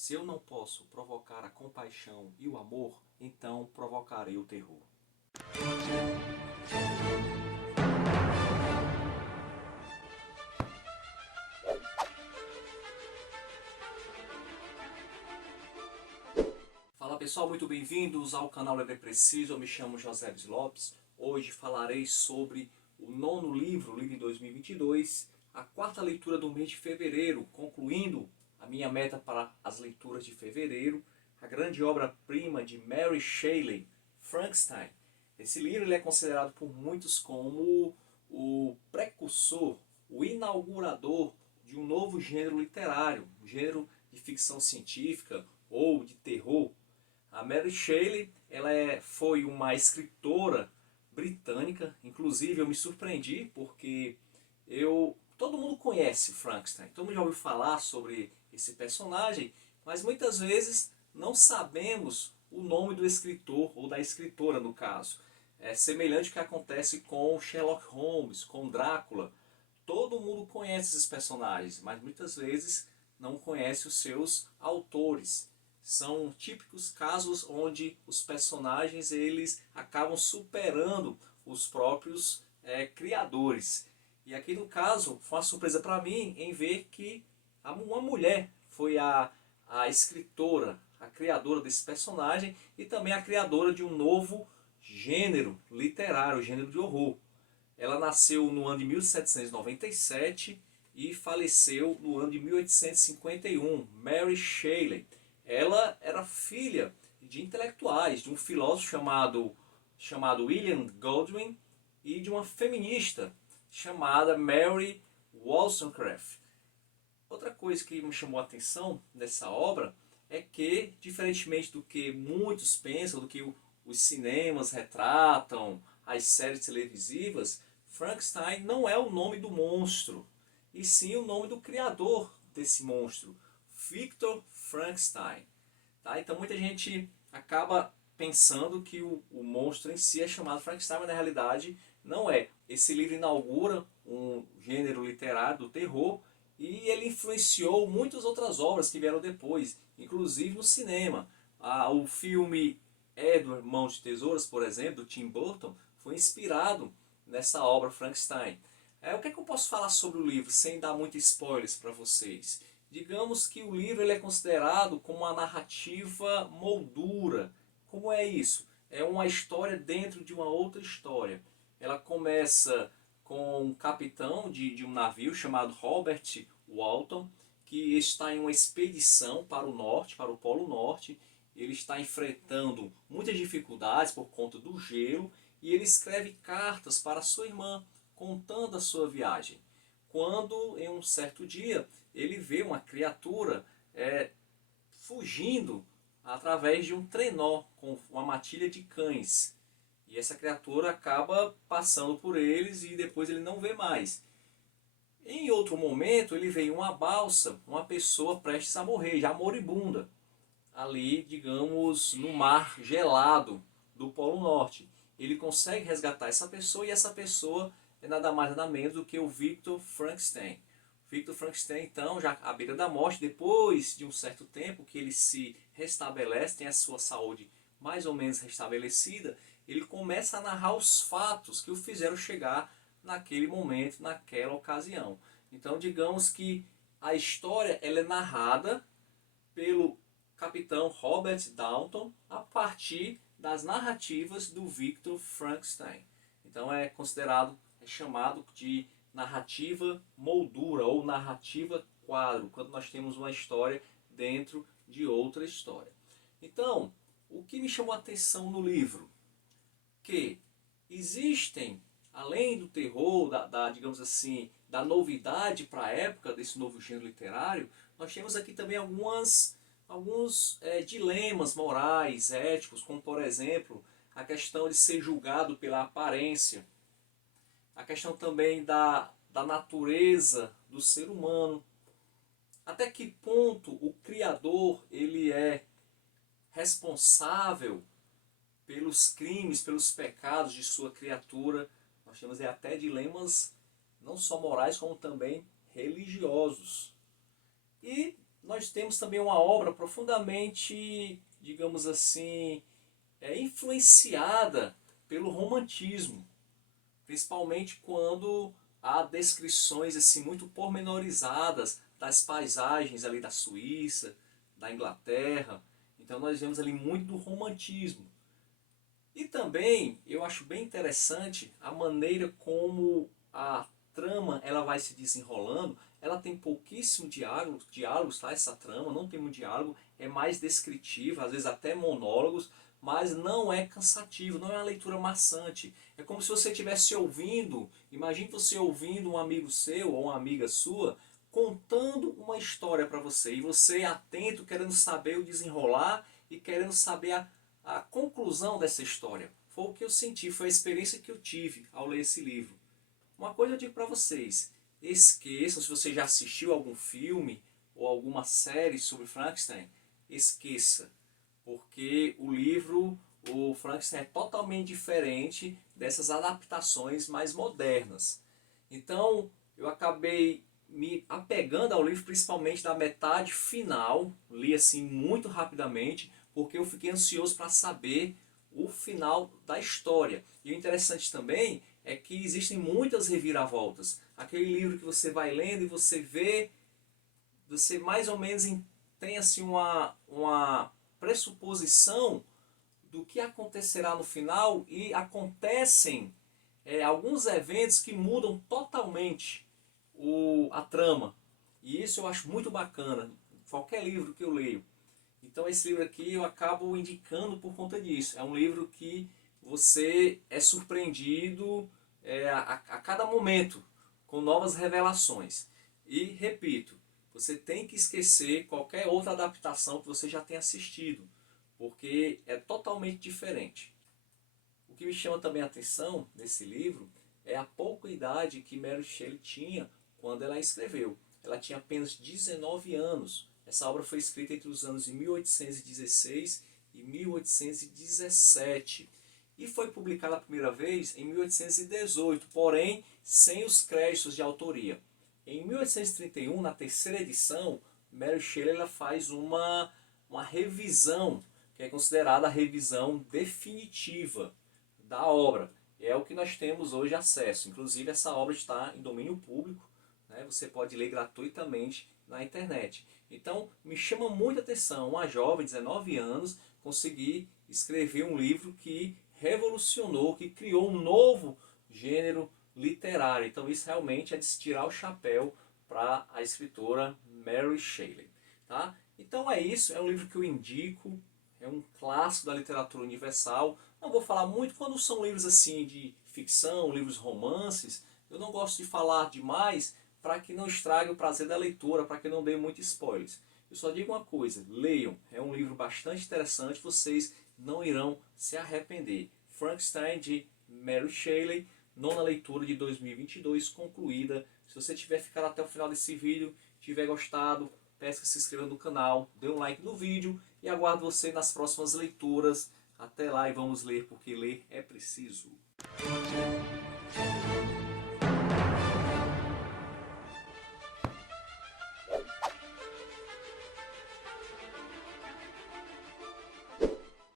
Se eu não posso provocar a compaixão e o amor, então provocarei o terror. Fala pessoal, muito bem-vindos ao canal Ler Preciso. Eu me chamo José Lopes. Hoje falarei sobre o nono livro, livro de 2022, a quarta leitura do mês de fevereiro, concluindo a minha meta para as leituras de fevereiro, a grande obra-prima de Mary Shelley, Frankenstein. Esse livro ele é considerado por muitos como o precursor, o inaugurador de um novo gênero literário, um gênero de ficção científica ou de terror. A Mary Shelley foi uma escritora britânica, inclusive eu me surpreendi porque todo mundo conhece Frankenstein, todo mundo já ouviu falar sobre esse personagem, mas muitas vezes não sabemos o nome do escritor ou da escritora no caso. É semelhante ao que acontece com Sherlock Holmes, com Drácula. Todo mundo conhece esses personagens, mas muitas vezes não conhece os seus autores. São típicos casos onde os personagens eles acabam superando os próprios criadores. E aqui no caso foi uma surpresa para mim em ver que uma mulher foi a escritora, a criadora desse personagem e também a criadora de um novo gênero literário, o gênero de horror. Ela nasceu no ano de 1797 e faleceu no ano de 1851, Mary Shelley. Ela era filha de intelectuais, de um filósofo chamado William Godwin e de uma feminista chamada Mary Wollstonecraft. Outra coisa que me chamou a atenção nessa obra é que, diferentemente do que muitos pensam, do que os cinemas retratam, as séries televisivas, Frankenstein não é o nome do monstro, e sim o nome do criador desse monstro, Victor Frankenstein. Tá? Então muita gente acaba pensando que o monstro em si é chamado Frankenstein, mas na realidade não é. Esse livro inaugura um gênero literário do terror e ele influenciou muitas outras obras que vieram depois, inclusive no cinema. O filme Edward Mãos de Tesouras, por exemplo, do Tim Burton, foi inspirado nessa obra Frankenstein. O que é que eu posso falar sobre o livro sem dar muitos spoilers para vocês? Digamos que o livro ele é considerado como uma narrativa moldura. Como é isso? É uma história dentro de uma outra história. Ela começa com um capitão de um navio chamado Robert Walton, que está em uma expedição para o norte, para o Polo Norte. Ele está enfrentando muitas dificuldades por conta do gelo e ele escreve cartas para sua irmã, contando a sua viagem. Quando, em um certo dia, ele vê uma criatura fugindo através de um trenó com uma matilha de cães. E essa criatura acaba passando por eles e depois ele não vê mais. Em outro momento, ele vê em uma balsa uma pessoa prestes a morrer, já moribunda, ali, digamos, no mar gelado do Polo Norte. Ele consegue resgatar essa pessoa e essa pessoa é nada mais nada menos do que o Victor Frankenstein. Victor Frankenstein, então, já à beira da morte, depois de um certo tempo que ele se restabelece, tem a sua saúde mais ou menos restabelecida, ele começa a narrar os fatos que o fizeram chegar naquele momento, naquela ocasião. Então, digamos que a história ela é narrada pelo capitão Robert Downton a partir das narrativas do Victor Frankenstein. Então é considerado, é chamado de narrativa moldura ou narrativa quadro, quando nós temos uma história dentro de outra história. Então, o que me chamou a atenção no livro? Que existem, além do terror, digamos assim, da novidade para a época desse novo gênero literário, nós temos aqui também alguns dilemas morais, éticos, como por exemplo a questão de ser julgado pela aparência, a questão também da natureza do ser humano, até que ponto o Criador ele é responsável pelos crimes, pelos pecados de sua criatura. Nós temos até dilemas não só morais, como também religiosos. E nós temos também uma obra profundamente, digamos assim, influenciada pelo romantismo, principalmente quando há descrições assim muito pormenorizadas das paisagens ali da Suíça, da Inglaterra. Então nós vemos ali muito do romantismo. E também eu acho bem interessante a maneira como a trama ela vai se desenrolando. Ela tem pouquíssimo diálogos, tá? Essa trama não tem muito diálogo, é mais descritiva, às vezes até monólogos, mas não é cansativo, não é uma leitura maçante. É como se você estivesse ouvindo, imagine você ouvindo um amigo seu ou uma amiga sua contando uma história para você, e você atento, querendo saber o desenrolar e querendo saber a conclusão dessa história. Foi o que eu senti, foi a experiência que eu tive ao ler esse livro. Uma coisa eu digo para vocês, esqueçam, se você já assistiu algum filme ou alguma série sobre Frankenstein, esqueça, porque o livro, o Frankenstein é totalmente diferente dessas adaptações mais modernas. Então, eu acabei me apegando ao livro, principalmente da metade final, li assim muito rapidamente, porque eu fiquei ansioso para saber o final da história. E o interessante também é que existem muitas reviravoltas. Aquele livro que você vai lendo e você vê, você mais ou menos tem assim uma pressuposição do que acontecerá no final, e acontecem alguns eventos que mudam totalmente a trama. E isso eu acho muito bacana, qualquer livro que eu leio. Então esse livro aqui eu acabo indicando por conta disso. É um livro que você é surpreendido a cada momento com novas revelações. E repito, você tem que esquecer qualquer outra adaptação que você já tenha assistido, porque é totalmente diferente. O que me chama também a atenção nesse livro é a pouca idade que Mary Shelley tinha quando ela escreveu. Ela tinha apenas 19 anos. Essa obra foi escrita entre os anos de 1816 e 1817 e foi publicada a primeira vez em 1818, porém sem os créditos de autoria. Em 1831, na terceira edição, Mary Shelley ela faz uma revisão, que é considerada a revisão definitiva da obra. É o que nós temos hoje acesso. Inclusive essa obra está em domínio público, né? Você pode ler gratuitamente na internet. Então me chama muita atenção uma jovem de 19 anos conseguir escrever um livro que revolucionou, que criou um novo gênero literário. Então isso realmente é de se tirar o chapéu para a escritora Mary Shelley. Tá? Então é isso, é um livro que eu indico, é um clássico da literatura universal. Não vou falar muito quando são livros assim de ficção, livros romances. Eu não gosto de falar demais para que não estrague o prazer da leitura, para que não dê muitos spoilers. Eu só digo uma coisa, leiam, é um livro bastante interessante, vocês não irão se arrepender. Frankenstein de Mary Shelley, nona leitura de 2022 concluída. Se você tiver ficado até o final desse vídeo, tiver gostado, peço que se inscreva no canal, dê um like no vídeo e aguardo você nas próximas leituras. Até lá e vamos ler, porque ler é preciso.